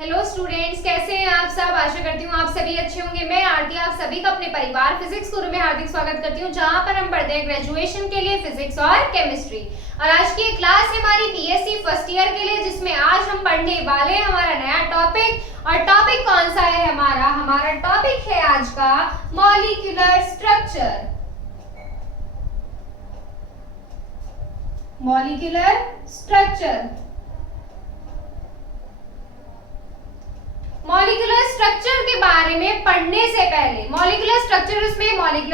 Hello students, कैसे हैं आप सब। आशा करती हूँ आप सभी अच्छे होंगे। मैं आरती आप सभी का अपने परिवार फिजिक्स गुरु में हार्दिक स्वागत करती हूँ, जहाँ पर हम पढ़ते हैं ग्रेजुएशन के लिए फिजिक्स और केमिस्ट्री। और आज की क्लास है हमारी पीएससी फर्स्ट ईयर के लिए, जिसमें आज हम पढ़ने वाले हैं हमारा नया टॉपिक। और टॉपिक कौन सा है हमारा टॉपिक है आज का molecular structure. Molecular structure. Molecular structure के बारे में पढ़ने से पहले मॉलिक्यूलर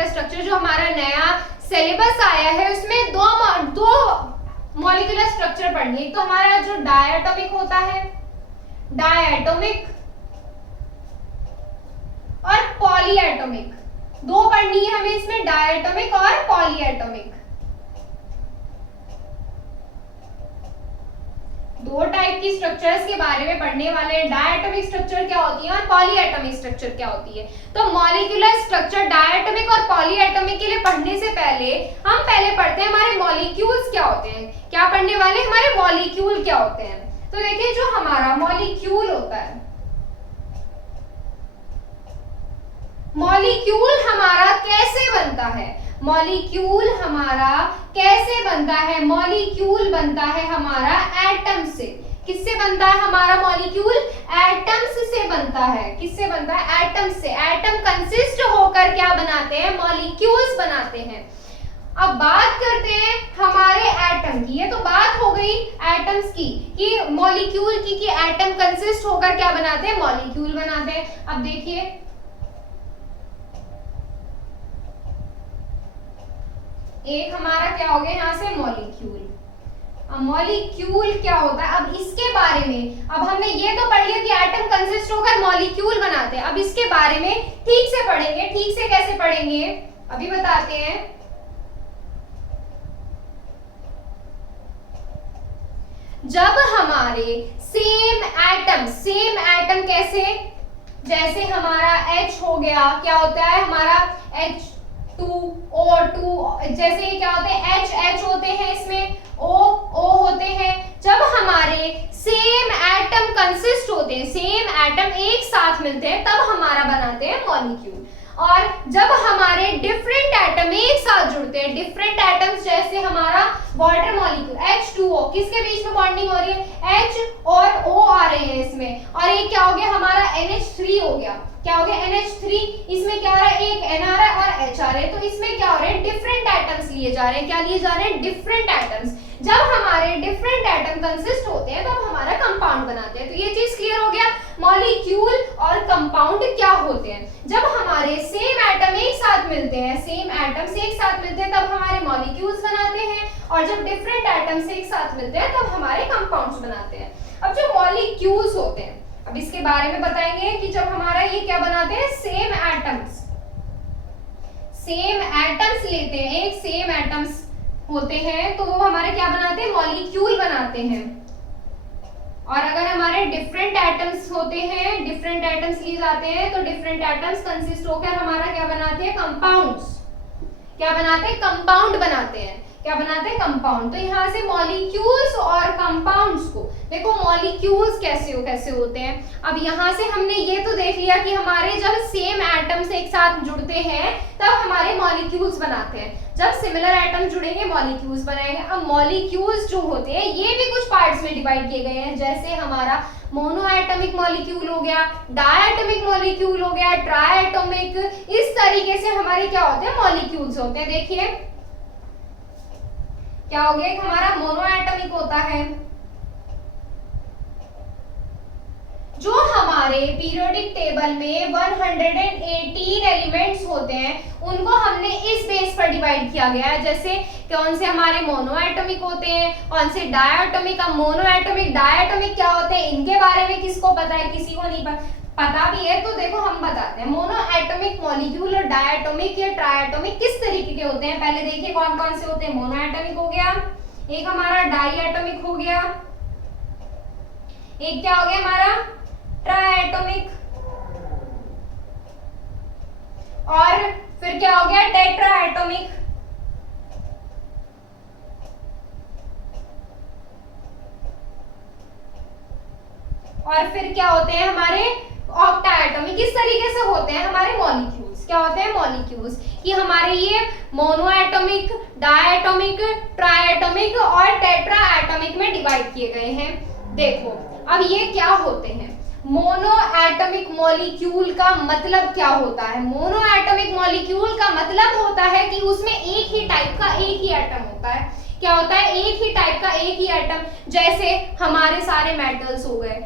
स्ट्रक्चर जो हमारा नया सिलेबस आया है उसमें दो मॉलिक्यूलर स्ट्रक्चर पढ़नी है। तो हमारा जो डायटोमिक होता है, डायटोमिक और पॉलीएटोमिक, दो पढ़नी है हमें इसमें, डायटोमिक और पॉलीएटोमिक। दो टाइप की स्ट्रक्चर्स के बारे में पढ़ने वाले हैं। डायटोमिक स्ट्रक्चर क्या होती है और पॉलीएटोमिक स्ट्रक्चर क्या होती है। तो मॉलिक्यूलर स्ट्रक्चर डायटोमिक और पॉलीएटोमिक के लिए पढ़ने से पहले हम पढ़ते हैं हमारे मॉलिक्यूल्स क्या होते हैं। क्या पढ़ने वाले हमारे मॉलिक्यूल क्या होते हैं। तो देखिए, जो हमारा मॉलिक्यूल होता है, मॉलिक्यूल हमारा कैसे बनता है, मॉलिक्यूल हमारा कैसे बनता है। मॉलिक्यूल बनता है हमारा एटम से। किससे बनता है हमारा मॉलिक्यूल? एटम्स से बनता है। किससे बनता है? एटम से। एटम कंसिस्ट होकर क्या बनाते हैं? मॉलिक्यूल्स बनाते हैं। अब बात करते हैं हमारे एटम की। ये तो बात हो गई एटम्स की, कि मॉलिक्यूल की, कि एटम कंसिस्ट होकर क्या बनाते हैं? मॉलिक्यूल बनाते हैं। अब देखिए, एक हमारा क्या हो गया यहाँ से? मॉलिक्यूल। अब मॉलिक्यूल क्या होता है, अब इसके बारे में, अब हमने ये तो पढ़ लिया कि एटम कंसिस्ट होकर मॉलिक्यूल बनाते हैं। अब इसके बारे में ठीक से पढ़ेंगे। ठीक से कैसे पढ़ेंगे अभी बताते हैं। जब हमारे सेम एटम कैसे? जैसे हमारा H हो गया, क्या होता है हमारा H2O2, जैसे क्या होते हैं H होते हैं, इसमें O होते हैं। जब हमारे सेम एटम कंसिस्ट होते हैं, सेम एटम एक साथ मिलते हैं, तब हमारा बनाते हैं मॉलिक्यूल। और जब हमारे डिफरेंट एटम एक साथ जुड़ते हैं, डिफरेंट एटम्स जैसे हमारा वाटर मॉलिक्यूल H2O, किसके बीच में बॉन्डिंग हो रही है? H और O आ रहे हैं इसमें। और एक क्या हो गया हमारा? NH3 हो गया। क्या हो गया? NH3। इसमें क्या आ रहा है? एक N आ रहा है और H आ रहे हैं। तो इसमें क्या हो रहा है? डिफरेंट एटम्स लिए जा रहे हैं। क्या लिए जा रहे हैं? Different atoms. जब हमारे डिफरेंट एटम कंसिस्ट होते हैं तब हमारा कंपाउंड बनाते हैं। तो ये चीज क्लियर हो गया, मॉलिक्यूल और कंपाउंड क्या होते हैं। जब हमारे सेम एटम एक साथ मिलते हैं, सेम एटम्स एक साथ मिलते हैं, तब हमारे मॉलिक्यूल्स बनाते हैं। और जब डिफरेंट एटम्स एक साथ मिलते हैं तब हमारे कंपाउंड्स बनाते हैं। अब जो मॉलिक्यूल्स होते हैं, अब इसके बारे में बताएंगे कि जब हमारा ये क्या बनाते हैं? सेम एटम्स लेते हैं, एक सेम एटम्स होते हैं, तो वो हमारे क्या बनाते हैं? मॉलिक्यूल बनाते हैं। और अगर हमारे डिफरेंट एटम्स होते हैं, डिफरेंट एटम्स लिए जाते हैं, तो डिफरेंट एटम्स कंसिस्ट होकर हमारा क्या बनाते हैं? कंपाउंड्स। क्या बनाते हैं? कंपाउंड बनाते हैं। क्या बनाते हैं? कंपाउंड। तो यहाँ से मॉलिक्यूल्स और कंपाउंड्स को देखो, मॉलिक्यूल्स कैसे होते हैं। अब यहाँ से हमने ये तो देख लिया कि हमारे जब सेम एटम्स एक साथ जुड़ते हैं तब हमारे मॉलिक्यूल्स बनाते हैं। जब सिमिलर एटम जुड़ेंगे मॉलिक्यूल्स बनाएंगे। अब मॉलिक्यूल्स जो होते हैं ये भी कुछ पार्ट्स में डिवाइड किए गए हैं, जैसे हमारा मोनोएटॉमिक मॉलिक्यूल हो गया, डायटोमिक मॉलिक्यूल हो गया, ट्राइएटॉमिक। इस तरीके से हमारे क्या होते हैं? मॉलिक्यूल्स होते हैं। देखिए क्या हो गया, हमारा मोनोएटॉमिक होता है। जो हमारे पीरियोडिक टेबल में 118 एलिमेंट्स होते हैं, उनको हमने इस बेस पर डिवाइड किया गया है। जैसे कौन से हमारे मोनोएटॉमिक होते हैं, कौन से डायटोमिक। अब मोनोएटॉमिक डायटोमिक क्या होते हैं, इनके बारे में किसको पता है? किसी को नहीं पता भी है तो देखो हम बताते हैं। मोनोएटॉमिक मॉलिक्यूल और डायटोमिक या ट्राइएटॉमिक किस तरीके के होते हैं, पहले देखिए कौन कौन से होते हैं। मोनोएटॉमिक हो गया, एक हमारा डाइएटॉमिक हो गया, एक क्या हो गया हमारा? ट्राइएटॉमिक, और फिर क्या हो गया? टेट्राएटॉमिक। और फिर क्या होते हैं हमारे ऑक्टा एटॉमिक। इस तरीके से होते हैं हमारे मॉलिक्यूल्स। क्या होते हैं मॉलिक्यूल्स कि हमारे ये मोनो एटॉमिक, डायटॉमिक, ट्राइएटॉमिक और टेट्रा एटॉमिक में डिवाइड किए गए हैं। देखो अब ये क्या होते हैं, मोनो एटॉमिक मॉलिक्यूल का मतलब क्या होता है? मोनो एटॉमिक मॉलिक्यूल का मतलब होता है कि उसमें एक ही टाइप का एक ही एटम होता है। क्या होता है? एक ही टाइप का एक ही एटम। जैसे हमारे सारे मेटल्स हो गए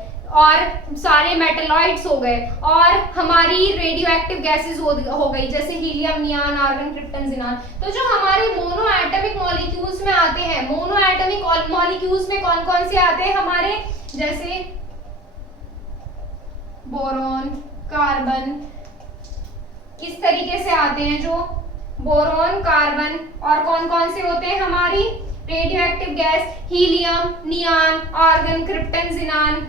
और सारे मेटलॉइड्स हो गए और हमारी रेडियो एक्टिव गैसेस हो गई, जैसे helium, neon, argon, krypton, xenon. तो जो हमारे मोनो एटॉमिक मॉलिक्यूल्स में आते हैं, मोनो एटॉमिक मॉलिक्यूल्स में कौन कौन से आते हैं हमारे? जैसे बोरॉन, कार्बन, किस तरीके से आते हैं? जो बोरॉन, कार्बन और कौन कौन से होते हैं हमारी radioactive gas? Helium, neon, argon, krypton, xenon.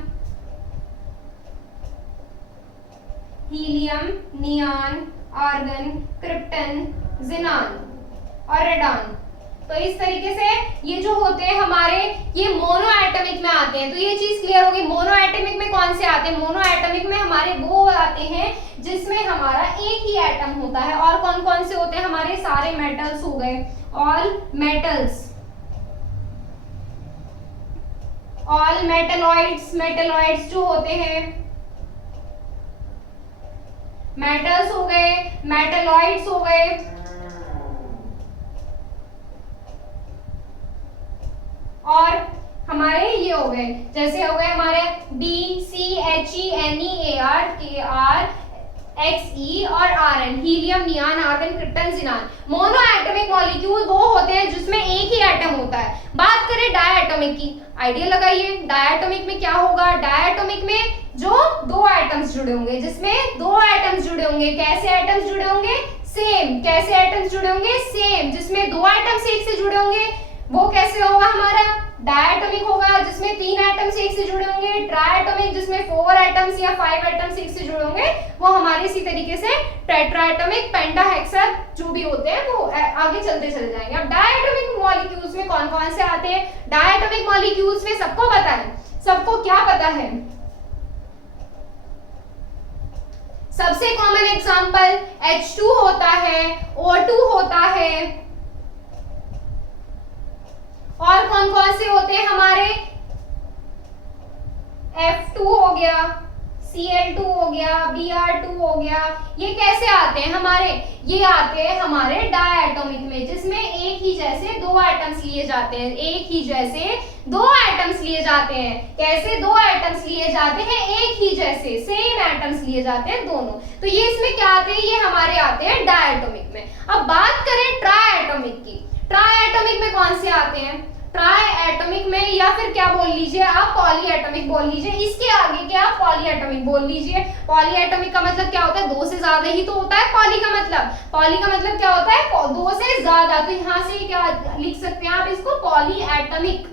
Helium, neon, argon, krypton, xenon और रेडॉन। तो इस तरीके से ये जो होते हैं हमारे, ये मोनो एटॉमिक में आते हैं। तो ये चीज क्लियर होगी। मोनो एटॉमिक में कौन से आते हैं? मोनो एटॉमिक में हमारे वो आते हैं जिसमें हमारा एक ही एटम होता है। और कौन कौन से होते हैं? हमारे सारे मेटल्स हो गए, all metals, all metalloids, metalloids जो होते हैं, मेटल्स हो गए, मेटलॉइड्स हो गए और हमारे ये हो गए, जैसे हो गए हमारे BCHENEAR, और RN, helium, neon, argon, krypton, xenon. Mono atomic molecule वो होते हैं जिसमें एक ही एटम होता है। बात करें डायटॉमिक की, आइडिया लगाइए डायटॉमिक में क्या होगा? डायटॉमिक में जो दो एटम्स जुड़े होंगे, जिसमें दो एटम्स जुड़े होंगे। कैसे एटम्स जुड़े होंगे? सेम। कैसे एटम्स जुड़े होंगे? सेम। जिसमें दो एटम्स एक से जुड़े होंगे वो कैसे होगा हमारा? डायटॉमिक होगा। जिसमें तीन एटम्स एक से जुड़े होंगे ट्राइएटॉमिक। जिसमें 4 एटम्स या 5 एटम्स एक से जुड़े होंगे वो हमारे इसी तरीके से टेट्राएटॉमिक, पेंटाहेक्सा जो भी होते हैं वो आगे चलते चले जाएंगे। अब डायटॉमिक मॉलिक्यूल्स में कौन कौन से आते हैं? डायटॉमिक मॉलिक्यूल्स में सबको पता है। सबको क्या पता है? सबसे कॉमन एग्जांपल H2 होता है, O2 होता है और कौन कौन से होते हैं हमारे? F2 हो गया, Cl2 हो गया, Br2 हो गया। ये कैसे आते हैं हमारे? ये आते हैं हमारे डायटॉमिक में, जिसमें एक ही जैसे दो एटम्स लिए जाते हैं। एक ही जैसे दो एटम्स लिए जाते हैं। कैसे दो एटम्स लिए जाते हैं? एक ही जैसे सेम एटम्स लिए जाते हैं दोनों। तो ये इसमें क्या आते हैं? ये हमारे आते हैं डायटॉमिक में। अब बात करें ट्राइएटॉमिक की। ट्राइएटॉमिक में कौन से आते हैं? ट्राइएटॉमिक में या फिर क्या बोल लीजिए आप? पॉलीएटॉमिक बोल लीजिए। इसके आगे क्या? पॉलीएटॉमिक बोल लीजिए। पॉलीएटॉमिक का मतलब क्या होता है? दो से ज्यादा ही तो होता है पॉली का मतलब। पॉली का मतलब क्या होता है? दो से ज्यादा। तो यहां से क्या लिख सकते हैं आप इसको? पॉलीएटॉमिक।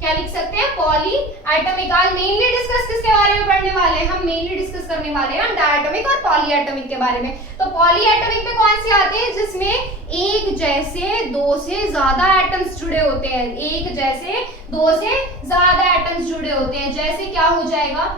क्या लिख सकते हैं? पॉलीएटॉमिक। आज मेनली डिस्कस किसके बारे में पढ़ने वाले हैं? हम मेनली डिस्कस करने वाले हैं डायटॉमिक और पॉलीएटॉमिक के बारे में। तो पॉलीएटॉमिक में कौन से आते हैं? जिसमें एक जैसे दो से ज्यादा एटम्स जुड़े होते हैं। एक जैसे दो से ज्यादा एटम्स जुड़े होते हैं। जैसे क्या हो जाएगा?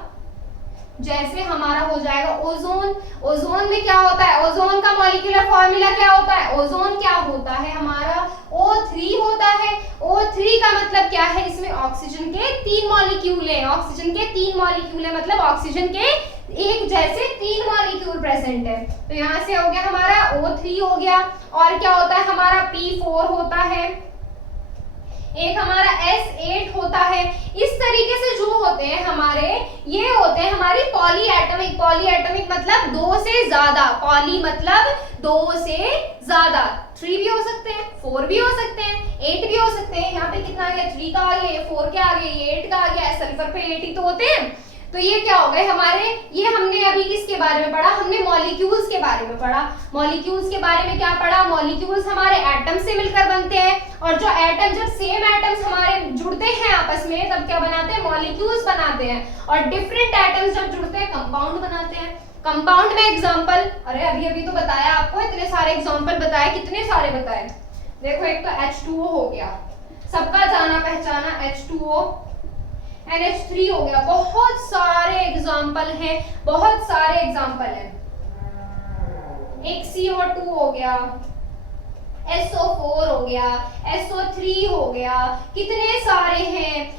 जैसे हमारा हो जाएगा ओजोन। ओजोन में क्या होता है? ओजोन का मॉलिक्यूलर फॉर्मूला क्या होता है? ओजोन क्या होता है हमारा? O3 होता है। O3 का मतलब क्या है? इसमें ऑक्सीजन के 3 मॉलिक्यूल हैं। ऑक्सीजन के 3 मॉलिक्यूल है, मतलब ऑक्सीजन के एक जैसे 3 मॉलिक्यूल प्रेजेंट है। तो यहाँ से हो गया हमारा O3 हो गया। और क्या होता है हमारा? P4 होता है। एक हमारा S8 होता है। इस तरीके से जो होते हैं हमारे, ये होते हैं हमारी पॉलीएटॉमिक। पॉलीएटॉमिक मतलब दो से ज्यादा। पॉली मतलब दो से ज्यादा। 3 भी हो सकते हैं, 4 भी हो सकते हैं, 8 भी हो सकते हैं। यहाँ पे कितना आ गया? 3 का आ गया, ये 4 का आ गया, ये 8 का आ गया। सल्फर पे 8 ही तो होते हैं। तो ये क्या हो गए हमारे? ये हमने अभी किसके बारे में पढ़ा? हमने मॉलिक्यूल्स के बारे में पढ़ा। मॉलिक्यूल्स के बारे में क्या पढ़ा? मॉलिक्यूल्स हमारे एटम से मिलकर बनते हैं और जो एटम, जब सेम एटम्स हमारे जुड़ते हैं आपस में तब क्या बनाते हैं? मॉलिक्यूल्स बनाते हैं। और डिफरेंट एटम्स जब जुड़ते हैं कंपाउंड बनाते हैं। कंपाउंड में एग्जांपल, अरे अभी तो बताया आपको, इतने सारे एग्जांपल बताए। कितने सारे बताए? देखो, एक तो H2O हो गया, सबका जाना पहचाना H2O। NH3 हो गया। बहुत सारे एग्जाम्पल हैं, बहुत सारे एग्जाम्पल हैं। एक CO2 हो गया, SO4 हो गया, SO3 हो गया, कितने सारे हैं,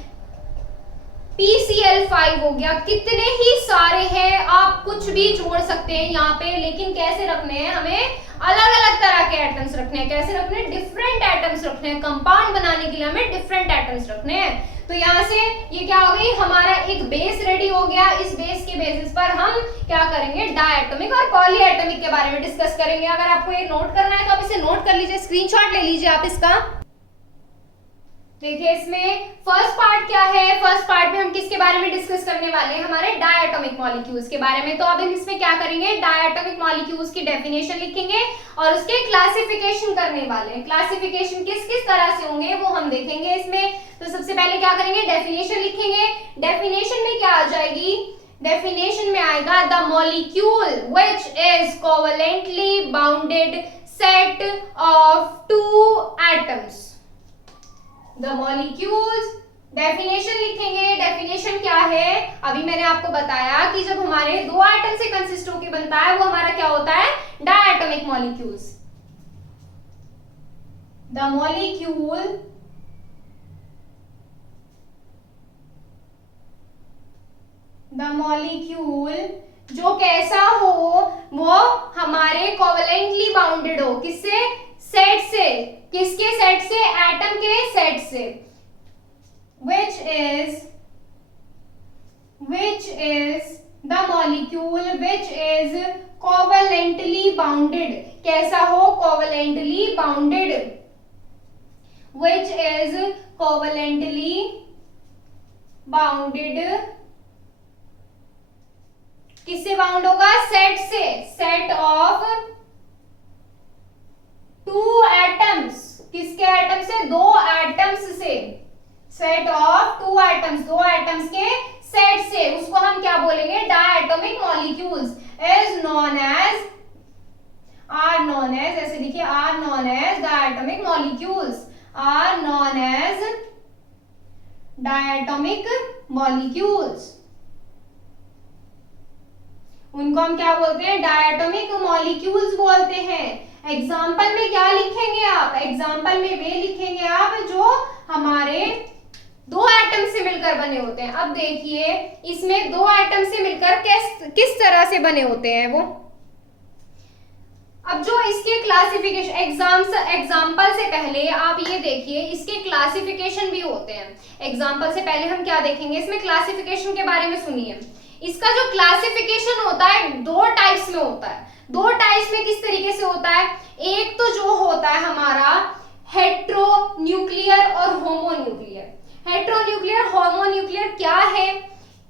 PCl5 हो गया, कितने ही सारे हैं। आप कुछ भी जोड़ सकते हैं यहाँ पे, लेकिन कैसे रखने हैं, हमें अलग अलग तरह के एटम्स रखने हैं। कैसे रखने हैं, डिफरेंट एटम्स रखने हैं। कंपाउंड बनाने के लिए हमें डिफरेंट एटम्स रखने हैं। तो यहाँ से ये क्या हो गई, हमारा एक बेस रेडी हो गया। इस बेस के बेसिस पर हम क्या करेंगे, डायटोमिक और पॉलीएटॉमिक के बारे में डिस्कस करेंगे। अगर आपको ये नोट करना है तो आप इसे नोट कर लीजिए, स्क्रीनशॉट ले लीजिए आप इसका। देखिए इसमें फर्स्ट पार्ट क्या है, फर्स्ट पार्ट में हम किसके बारे में डिस्कस करने वाले हैं, हमारे डायटोमिक मॉलिक्यूल्स के बारे में। तो अब इसमें क्या करेंगे, डायटोमिक मॉलिक्यूल्स की डेफिनेशन लिखेंगे और उसके क्लासिफिकेशन करने वाले हैं। क्लासिफिकेशन किस किस तरह से होंगे वो हम देखेंगे इसमें। तो सबसे पहले क्या करेंगे, डेफिनेशन लिखेंगे। डेफिनेशन में क्या आ जाएगी, डेफिनेशन में आएगा the molecule which is covalently bounded set of two atoms. The molecules, definition लिखेंगे। डेफिनेशन क्या है, अभी मैंने आपको बताया कि जब हमारे दो एटम से कंसिस्ट होकर बनता है वो हमारा क्या होता है, डायटोमिक मॉलिक्यूल्स। द मॉलिक्यूल जो कैसा हो, वो हमारे कोवेलेंटली बाउंडेड हो, किससे, सेट से। किसके सेट से, एटम के सेट से। which is the molecule which is covalently bounded, कैसा हो, covalently bounded, which is covalently bounded, किससे बाउंड होगा, सेट से, सेट ऑफ टू एटम्स। किसके एटम से, दो एटम्स से, सेट ऑफ टू एटम्स, दो एटम्स के सेट से, उसको हम क्या बोलेंगे, diatomic molecules. Is known as, are known as, ऐसे लिखिए, are known as diatomic molecules, are known as diatomic molecules. उनको हम क्या बोलते हैं, डायटोमिक मॉलिक्यूल्स बोलते हैं। एग्जाम्पल में क्या लिखेंगे आप, एग्जाम्पल में वे लिखेंगे आप जो हमारे दो एटम से मिलकर बने होते हैं। अब देखिए इसमें दो एटम से मिलकर किस तरह से बने होते हैं वो। अब जो इसके क्लासिफिकेशन, एग्जाम्पल से पहले आप ये देखिए इसके क्लासिफिकेशन भी होते हैं। एग्जाम्पल से पहले हम क्या देखेंगे, इसमें क्लासिफिकेशन के बारे में सुनिए। इसका जो क्लासिफिकेशन होता है दो टाइप्स में होता है। दो टाइप्स में किस तरीके से होता है, एक तो जो होता है हमारा हेट्रोन्यूक्लियर और होमोन्यूक्लियर। हेट्रोन्यूक्लियर, होमोन्यूक्लियर क्या है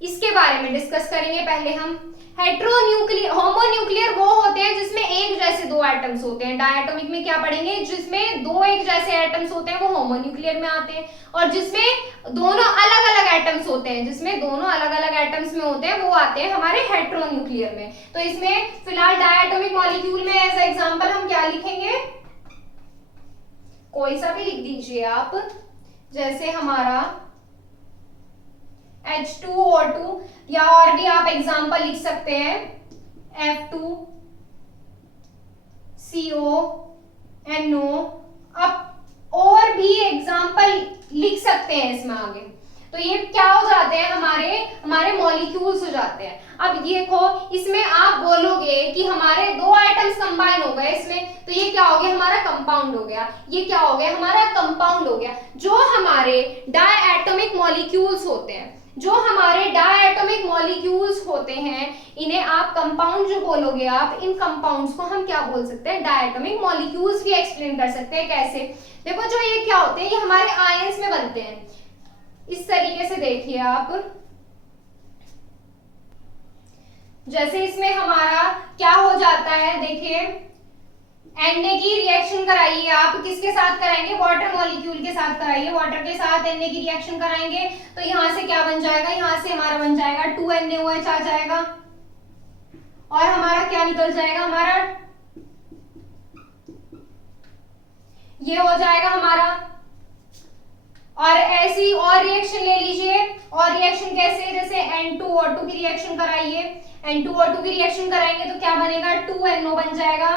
इसके बारे में डिस्कस करेंगे पहले हम। हेट्रोन्यूक्लियर, होमोन्यूक्लियर वो होते हैं जिसमें एक जैसे दो एटम्स होते हैं। डायटोमिक में क्या पढ़ेंगे, जिसमें दो एक जैसे एटम्स होते हैं वो होमोन्यूक्लियर में आते हैं। और जिसमें दोनों अलग अलग एटम्स होते हैं, जिसमें दोनों अलग अलग एटम्स में होते हैं वो आते हैं हमारे हेट्रोन्यूक्लियर में। तो इसमें फिलहाल डायटोमिक मॉलिक्यूल में एज एग्जांपल हम क्या लिखेंगे, कोई सा भी लिख दीजिए आप, जैसे हमारा H2O2, या और भी आप एग्जांपल लिख सकते हैं F2CONO। अब और भी एग्जांपल लिख सकते हैं इसमें आगे। तो ये क्या हो जाते हैं, हमारे मॉलिक्यूल्स हो जाते हैं। अब ये देखो इसमें आप बोलोगे कि हमारे दो एटम्स कंबाइन हो गए इसमें, तो ये क्या हो गया, हमारा कंपाउंड हो गया। ये क्या हो गया, हमारा कंपाउंड हो गया। जो हमारे डायटोमिक मॉलिक्यूल्स होते हैं, जो हमारे डायटोमिक मॉलिक्यूल्स होते हैं, इन्हें आप कंपाउंड जो बोलोगे आप, इन कंपाउंड्स को हम क्या बोल सकते हैं, डायटोमिक मॉलिक्यूल्स भी एक्सप्लेन कर सकते हैं। कैसे, देखो जो ये क्या होते हैं, ये हमारे आयंस में बनते हैं। इस तरीके से देखिए आप, जैसे इसमें हमारा क्या हो जाता है, देखिए Na की रिएक्शन कराइए आप, किसके साथ कराएंगे, वाटर मॉलिक्यूल के साथ कराइए। वाटर के साथ Na की रिएक्शन कराएंगे तो यहां से क्या बन जाएगा, यहां से हमारा बन जाएगा 2NaOH आ जाएगा, और हमारा क्या निकल जाएगा, हमारा ये हो जाएगा हमारा और ऐसी और रिएक्शन ले लीजिए, और रिएक्शन कैसे, जैसे N2O2 की रिएक्शन कराइए, N2O2 की रिएक्शन कराएंगे तो क्या बनेगा, 2NO बन जाएगा।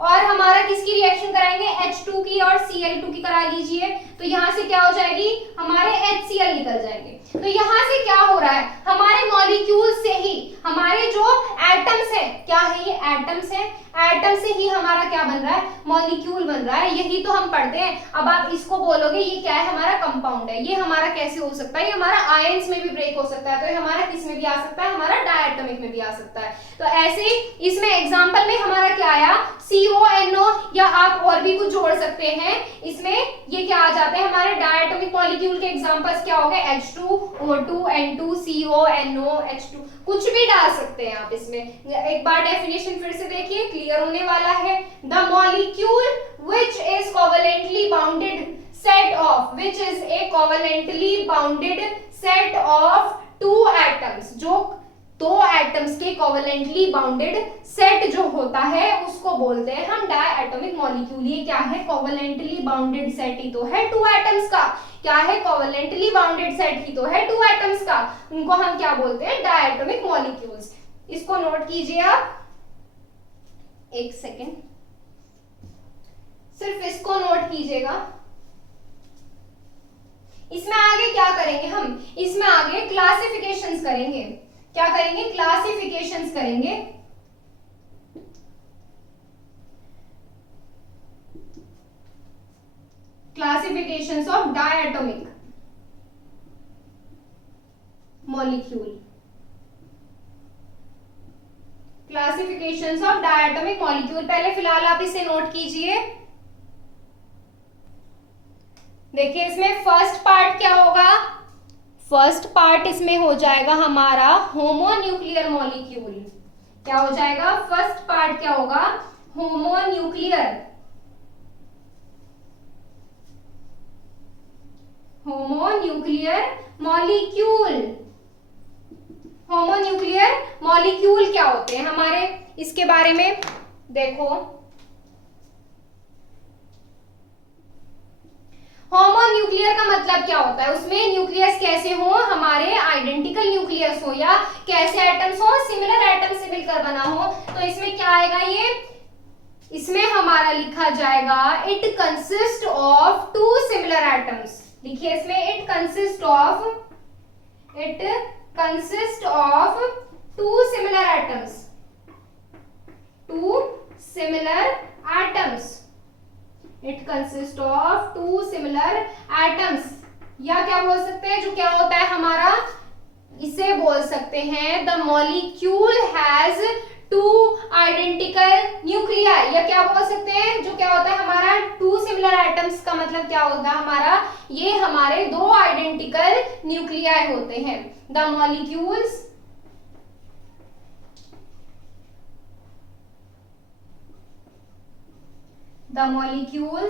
और हमारा किसकी रिएक्शन कराएंगे, H2 की और Cl2 की करा लीजिए, तो यहां से क्या हो जाएगी, हमारे HCl निकल जाएंगे। तो यहां से क्या हो रहा है, हमारे मॉलिक्यूल से ही हमारे जो एटम्स है, क्या है ये एटम्स है, एटम से ही हमारा क्या बन रहा है, मॉलिक्यूल बन रहा है। यही तो हम पढ़ते हैं। अब आप इसको बोलोगे ये क्या है, हमारा कंपाउंड है। ये हमारा कैसे हो सकता है, ये हमारा आयंस में भी ब्रेक हो सकता है, तो ये हमारा किस में भी आ सकता है, हमारा डायटोमिक में भी आ सकता है। तो ऐसे ही इसमें एग्जांपल में हमारा क्या आया, CONO, या आप और भी कुछ जोड़ सकते हैं इसमें। ये क्या आ जाते हैं हमारे डायटोमिक मॉलिक्यूल के एग्जांपल्स, क्या हो गए, H2O2, N2, CONO, H2, कुछ भी डाल सकते हैं आप इसमें। एक बार डेफिनेशन फिर से देखिए, क्लियर होने वाला है। The molecule which is covalently bounded set of, which is a covalently bounded set of two atoms, जो दो एटम्स के कोवेलेंटली बाउंडेड सेट जो होता है उसको बोलते हैं हम डायटोमिक मॉलिक्यूल। ये क्या है, कोवेलेंटली बाउंडेड सेट ही तो है टू एटम्स का। क्या है, कोवेलेंटली बाउंडेड सेट ही तो है टू एटम्स का, उनको हम क्या बोलते हैं, डायटोमिक मॉलिक्यूल्स। इसको नोट कीजिए आप, एक सेकेंड, सिर्फ इसको नोट कीजिएगा। इसमें आगे क्या करेंगे हम, इसमें आगे क्लासिफिकेशंस करेंगे। क्या करेंगे, क्लासिफिकेशंस करेंगे। Classifications of diatomic molecule, classifications of diatomic molecule. पहले फिलहाल आप इसे नोट कीजिए। देखिए इसमें फर्स्ट पार्ट क्या होगा, फर्स्ट पार्ट इसमें हो जाएगा हमारा होमोन्यूक्लियर मॉलिक्यूल। क्या हो जाएगा, फर्स्ट पार्ट क्या होगा, homonuclear, homonuclear molecule. Homonuclear molecule क्या होते हैं हमारे, इसके बारे में देखो। होमोन्यूक्लियर का मतलब क्या होता है, उसमें न्यूक्लियस कैसे हो, हमारे आइडेंटिकल न्यूक्लियस हो, या कैसे एटम्स हो, सिमिलर एटम से मिलकर बना हो। तो इसमें क्या आएगा, ये इसमें हमारा लिखा जाएगा it consist of two similar atoms. लिखिए इसमें it consist of two similar atoms, two similar atoms. It consists of two similar atoms, या क्या बोल सकते हैं, जो क्या होता है हमारा, इसे बोल सकते हैं the molecule has two identical nuclei, या क्या बोल सकते हैं, जो क्या होता है हमारा two similar atoms का मतलब क्या होगा हमारा, ये हमारे दो identical nuclei होते हैं। The molecules The molecule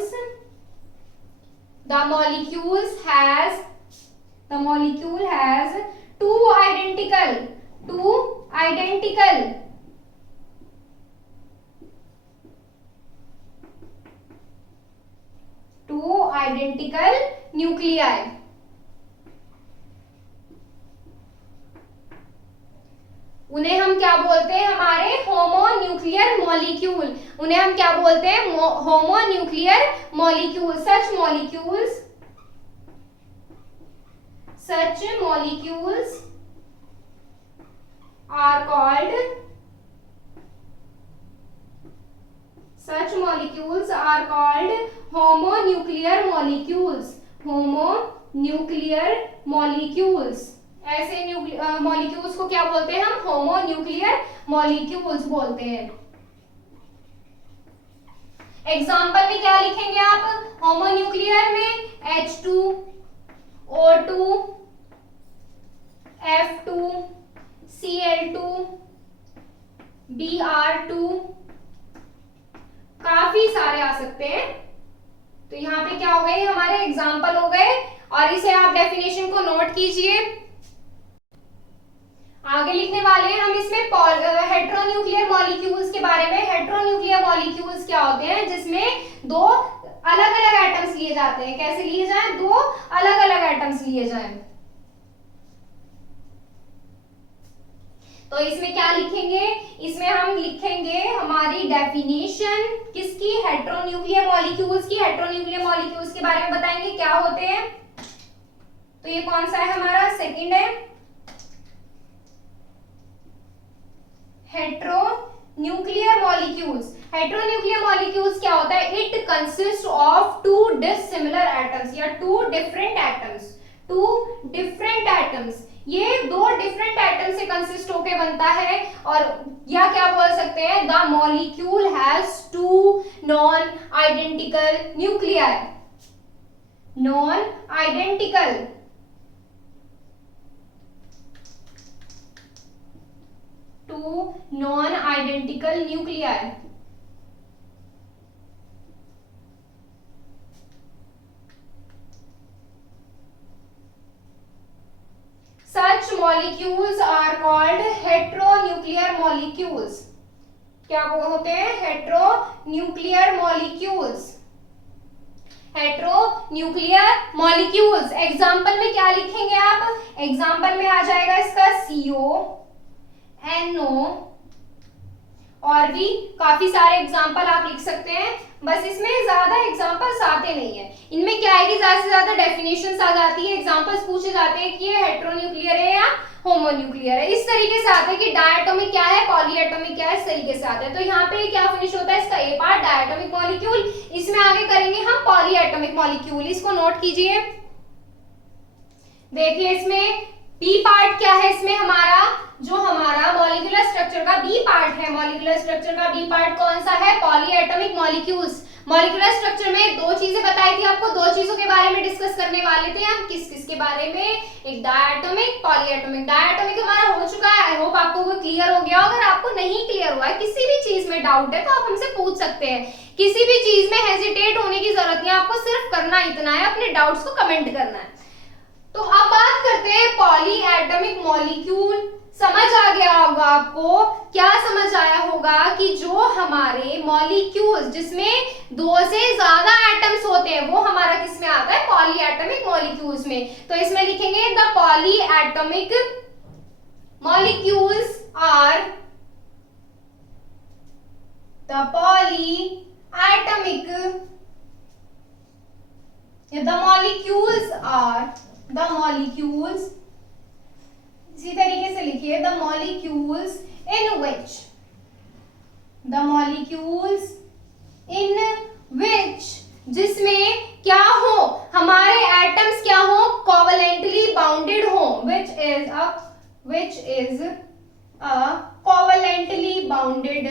has two identical nuclei। उन्हें हम क्या बोलते हैं, हमारे होमोन्यूक्लियर मॉलिक्यूल। उन्हें हम क्या बोलते हैं, homonuclear molecule. Such molecules are called homonuclear molecules। ऐसे मॉलिक्यूल्स को क्या बोलते हैं हम, होमोन्यूक्लियर मॉलिक्यूल्स बोलते हैं। एग्जाम्पल में क्या लिखेंगे आप, होमोन्यूक्लियर में H2O2, F2, Cl2, Br2, काफी सारे आ सकते हैं। तो यहाँ पे क्या हो गए, हमारे एग्जाम्पल हो गए, और इसे आप डेफिनेशन को नोट कीजिए। आगे लिखने वाले हैं हम इसमें हेटेरोन्यूक्लियर मॉलिक्यूल्स के बारे में। हेटेरोन्यूक्लियर मॉलिक्यूल्स क्या होते हैं, जिसमें दो अलग अलग एटम्स लिए जाते हैं। कैसे लिए जाएं? 2 अलग अलग एटम्स लिए जाएं। तो इसमें क्या लिखेंगे? इसमें हम लिखेंगे हमारी डेफिनेशन किसकी? हेटेरोन्यूक्लियर मॉलिक्यूल्स की। हेटेरोन्यूक्लियर मॉलिक्यूल्स के बारे में बताएंगे क्या होते हैं। तो ये कौन सा है हमारा? सेकंड है हेटेरोन्यूक्लियर मॉलिक्यूल्स। हेटेरोन्यूक्लियर मॉलिक्यूल्स क्या होता है? It consist of 2 dissimilar atoms या 2 डिफरेंट एटम्स। 2 डिफरेंट एटम्स, ये 2 डिफरेंट एटम से कंसिस्ट होके बनता है। और या क्या बोल सकते हैं? The molecule has 2 non identical nuclei. Non identical, non identical nuclei. Such molecules are called heteronuclear molecules. क्या वो होते हैं? heteronuclear molecules. heteronuclear molecules example में क्या लिखेंगे आप? एग्जाम्पल में आ जाएगा इसका CO, NO, और भी काफी सारे एग्जाम्पल आप लिख सकते हैं। बस इसमें ज्यादा एग्जांपल्स आते नहीं है। इनमें क्या है कि ज्यादा से ज्यादा डेफिनेशंस आ जाती है, एग्जांपल्स पूछे जाते हैं कि ये हेटेरोन्यूक्लियर है या होमोन्यूक्लियर है। इस तरीके से आता है कि डायटोमिक क्या है, पॉलीएटॉमिक क्या है, इस तरीके से आता है। तो यहाँ पे क्या फिनिश होता है? इसका ए पार्ट डायटोमिक मॉलिक्यूल। इसमें आगे करेंगे हम पॉलीएटॉमिक मॉलिक्यूल। इसको नोट कीजिए। देखिए इसमें बी पार्ट क्या है? इसमें हमारा जो हमारा मॉलिक्यूलर स्ट्रक्चर का बी पार्ट है, मॉलिक्यूलर स्ट्रक्चर का बी पार्ट कौन सा है? Polyatomic molecules. मॉलिक्यूलर स्ट्रक्चर में 2 चीजें बताई थी आपको, 2 चीजों के बारे में डिस्कस करने वाले थे हम। किस किस के बारे में? एक डायटोमिक, पॉलीएटॉमिक। डायटोमिक हमारा हो चुका है, आई होप आपको वो क्लियर हो गया। अगर आपको नहीं क्लियर हुआ है, किसी भी चीज में डाउट है, तो आप हमसे पूछ सकते हैं। किसी भी चीज में हेजिटेट होने की जरूरत नहीं है, आपको सिर्फ करना इतना है, अपने डाउट्स को कमेंट करना है। तो अब बात करते हैं पॉलीएटॉमिक मॉलिक्यूल। समझ आ गया होगा आपको, क्या समझ आया होगा कि जो हमारे मॉलिक्यूल्स जिसमें 2 से ज्यादा एटम्स होते हैं वो हमारा किस में आता है? पॉलीएटॉमिक मॉलिक्यूल्स में। तो इसमें लिखेंगे the polyatomic molecules are the polyatomic the molecules इसी तरीके से लिखिए द मॉलिक्यूल्स इन विच जिसमें क्या हो? हमारे एटम्स क्या हो? कोवेलेंटली बाउंडेड हो। Which is a covalently bounded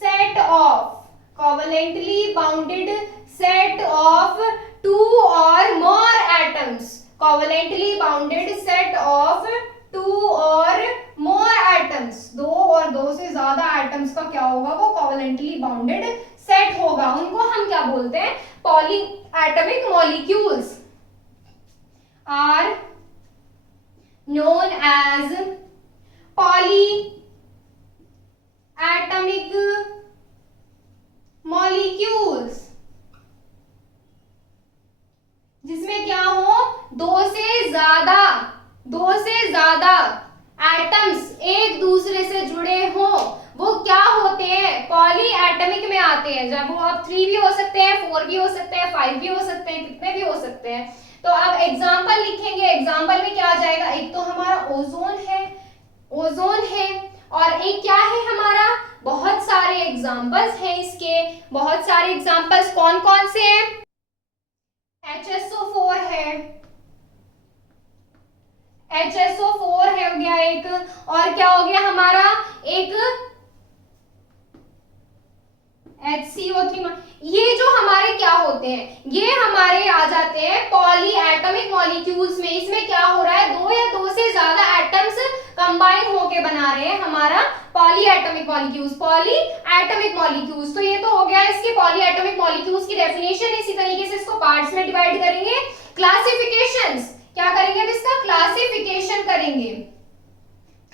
set of covalently bounded set of 2 or more atoms. covalently bounded set of 2 or more atoms. 2 और 2 से ज्यादा एटम्स का क्या होगा? वो covalently bounded set होगा। उनको हम क्या बोलते हैं? polyatomic molecules are known as polyatomic molecules. जिसमें क्या हो? 2 से ज्यादा एटम्स एक दूसरे से जुड़े हो, वो क्या होते हैं? पॉलीएटॉमिक में आते हैं। जब वो अब 3 भी हो सकते हैं, 4 भी हो सकते हैं, 5 भी हो सकते हैं, कितने भी हो सकते हैं। तो अब एग्जाम्पल लिखेंगे। एग्जाम्पल में क्या आ जाएगा? एक तो हमारा ओजोन है और एक क्या है हमारा? बहुत सारे एग्जाम्पल्स हैं इसके। बहुत सारे एग्जाम्पल्स कौन कौन से हैं? HSO4 है, HSO4 है हो गया एक। और क्या हो गया हमारा? एक HCO3। ये जो हमारे क्या होते हैं? ये हमारे आ जाते हैं पॉलीएटॉमिक मॉलिक्यूल्स में। इसमें क्या हो रहा है? 2 या 2 से ज्यादा एटम्स कंबाइन होके बना रहे हैं हमारा पॉलीएटॉमिक मॉलिक्यूल्स। तो ये तो हो गया इसके पॉलीएटॉमिक मॉलिक्यूल्स की डेफिनेशन। इसी तरीके से इसको पार्ट्स में डिवाइड करेंगे। क्लासिफिकेशंस क्या करेंगे? अब इसका क्लासिफिकेशन करेंगे।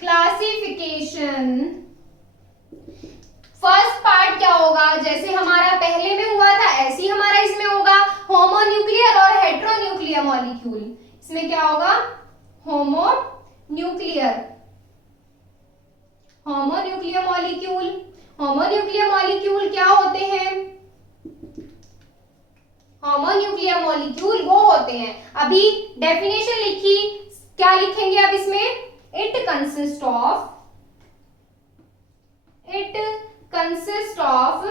क्लासिफिकेशन फर्स्ट पार्ट क्या होगा, जैसे हमारा पहले में हुआ था ऐसे ही हमारा इसमें होगा, होमोन्यूक्लियर और हेट्रोन्यूक्लियर मॉलिक्यूल। इसमें क्या होगा, homonuclear homonuclear molecule. Homonuclear molecule क्या होते हैं, होमोन्यूक्लियर मॉलिक्यूल वो होते हैं, अभी डेफिनेशन लिखी, क्या लिखेंगे अब इसमें, इट कंसिस्ट ऑफ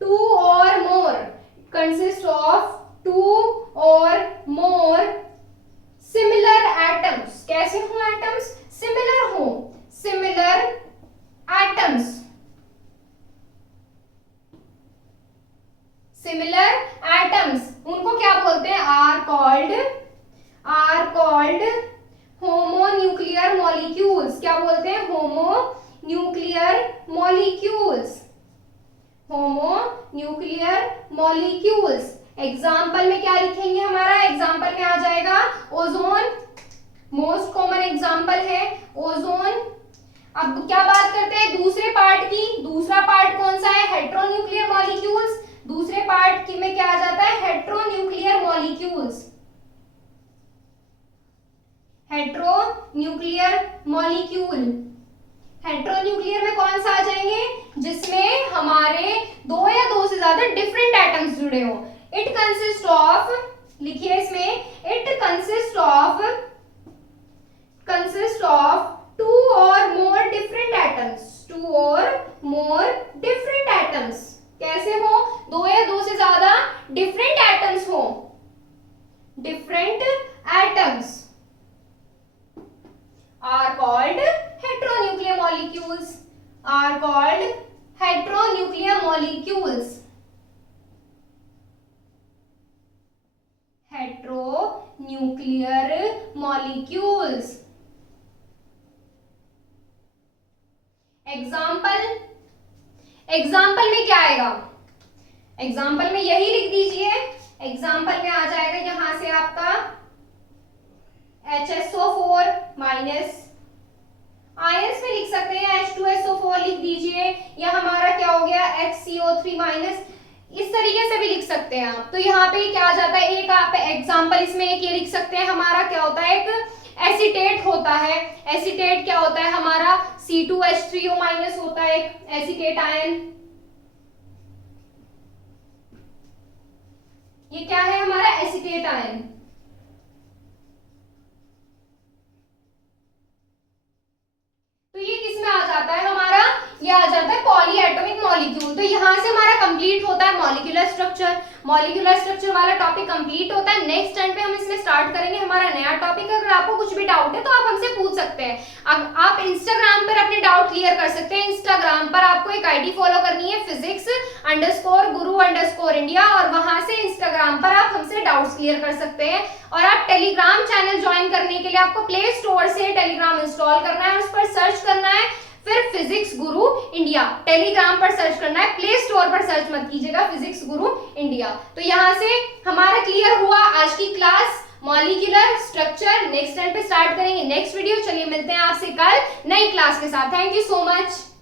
टू और मोर, कंसिस्ट ऑफ टू और मोर सिमिलर एटम्स। कैसे हो एटम्स, सिमिलर हो, सिमिलर एटम्स, सिमिलर एटम्स उनको क्या बोलते हैं, आर कॉल्ड होमोन्यूक्लियर मॉलिक्यूल्स। क्या बोलते हैं, homonuclear molecules, homonuclear molecules. Example में क्या लिखेंगे, हमारा एग्जाम्पल में आ जाएगा ओजोन, मोस्ट कॉमन एग्जाम्पल है ओजोन। अब क्या बात करते हैं दूसरे पार्ट की, दूसरा पार्ट कौन सा है, हेट्रोन्यूक्लियर मॉलिक्यूल्स। दूसरे पार्ट की में क्या आ जाता है, heteronuclear molecules, heteronuclear molecule. Heteronuclear में कौन सा आ जाएंगे, जिसमें हमारे दो या दो से ज्यादा डिफरेंट एटम्स जुड़े हो। इट कंसिस्ट ऑफ, लिखिए इसमें, इट कंसिस्ट ऑफ टू और मोर डिफरेंट एटम्स, टू और मोर डिफरेंट एटम्स। कैसे हो, दो या दो से ज्यादा डिफरेंट एटम्स हो, different atoms are called heteronuclear molecules, are called heteronuclear molecules, heteronuclear molecules। Example में क्या आएगा, एग्जाम्पल में यही लिख दीजिए, एग्जाम्पल में आ जाएगा यहां से आपका HSO4 माइनस, आयंस में लिख सकते हैं H2SO4 लिख दीजिए, या हमारा क्या हो गया HCO3 माइनस, इस तरीके से भी लिख सकते हैं आप। तो यहाँ पे क्या आ जाता है, एक आप एग्जाम्पल इसमें एक ये लिख सकते हैं, हमारा क्या होता है, एक एसीटेट होता है। एसीटेट क्या होता है हमारा, C2H3O माइनस होता है एक एसीटेट आयन। ये क्या है हमारा एसीटेट आयन। तो ये किस में आ जाता है हमारा, ये आ जाता है पॉलीएटॉमिक मॉलिक्यूल। तो यहाँ से हमारा कंप्लीट होता है मॉलिक्यूलर स्ट्रक्चर, मॉलिक्यूलर स्ट्रक्चर वाला टॉपिक कंप्लीट होता है। नेक्स्ट टाइम पे हम इसमें स्टार्ट करेंगे हमारा नया टॉपिक। अगर आपको कुछ भी डाउट है तो आप हमसे पूछ सकते हैं। अब आप इंस्टाग्राम पर अपने डाउट क्लियर कर सकते हैं। इंस्टाग्राम पर आपको एक आईडी फॉलो करनी है physics_guru_india, और वहां से इंस्टाग्राम पर आप हमसे डाउट्स क्लियर कर सकते हैं। और आप टेलीग्राम चैनल ज्वाइन करने के लिए आपको प्ले स्टोर से टेलीग्राम इंस्टॉल करना है, उस पर सर्च करना है, फिर फिजिक्स गुरु इंडिया टेलीग्राम पर सर्च करना है, प्ले स्टोर पर सर्च मत कीजिएगा फिजिक्स गुरु इंडिया। तो यहाँ से हमारा क्लियर हुआ आज की class molecular structure. Next time पे स्टार्ट करेंगे नेक्स्ट वीडियो। चलिए मिलते हैं आपसे कल नई क्लास के साथ। Thank you so much.